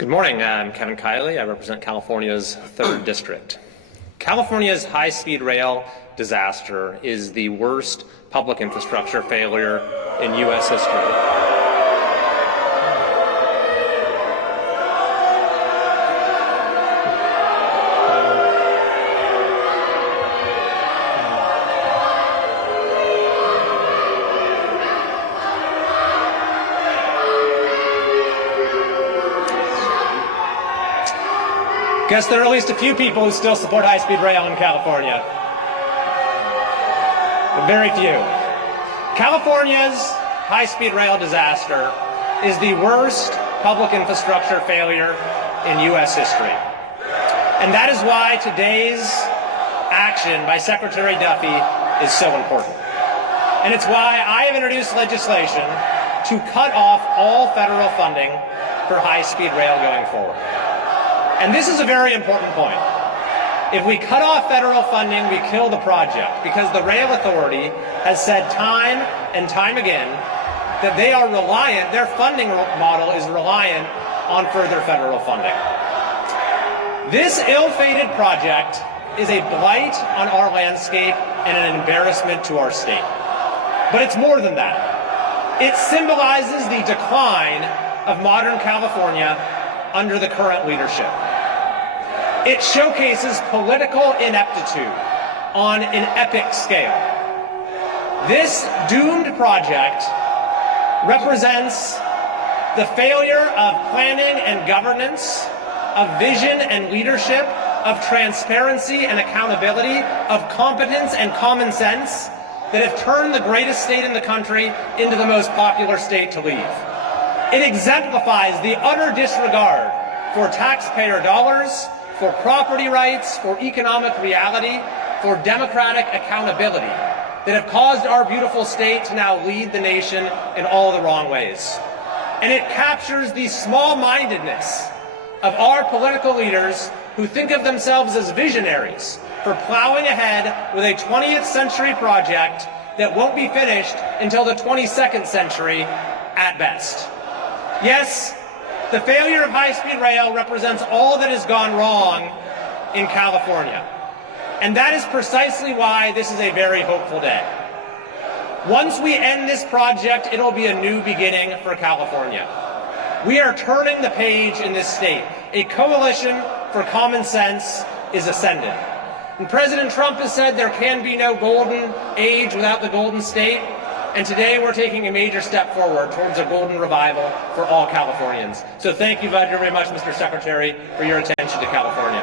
Good morning. I'm Kevin Kylie. I represent California's 3rd District. California's high-speed rail disaster is the worst public infrastructure failure in U.S. history. Guess there are at least a few people who still support high-speed rail in California. Very few. California's high-speed rail disaster is the worst public infrastructure failure in U.S. history. And that is why today's action by Secretary Duffy is so important. And it's why I have introduced legislation to cut off all federal funding for high-speed rail going forward. And this is a very important point. If we cut off federal funding, we kill the project, because the Rail Authority has said time and time again that they are reliant, their funding model is reliant on further federal funding. This ill-fated project is a blight on our landscape and an embarrassment to our state. But it's more than that. It symbolizes the decline of modern California under the current leadership. It showcases political ineptitude on an epic scale. This doomed project represents the failure of planning and governance, of vision and leadership, of transparency and accountability, of competence and common sense that have turned the greatest state in the country into the most popular state to leave. It exemplifies the utter disregard for taxpayer dollars, for property rights, for economic reality, for democratic accountability that have caused our beautiful state to now lead the nation in all the wrong ways. And it captures the small-mindedness of our political leaders who think of themselves as visionaries for plowing ahead with a 20th century project that won't be finished until the 22nd century at best. Yes, the failure of high-speed rail represents all that has gone wrong in California. And that is precisely why this is a very hopeful day. Once we end this project, it'll be a new beginning for California. We are turning the page in this state. A coalition for common sense is ascending. And President Trump has said there can be no golden age without the golden state. And today we're taking a major step forward towards a golden revival for all Californians. So thank you very much, Mr. Secretary, for your attention to California.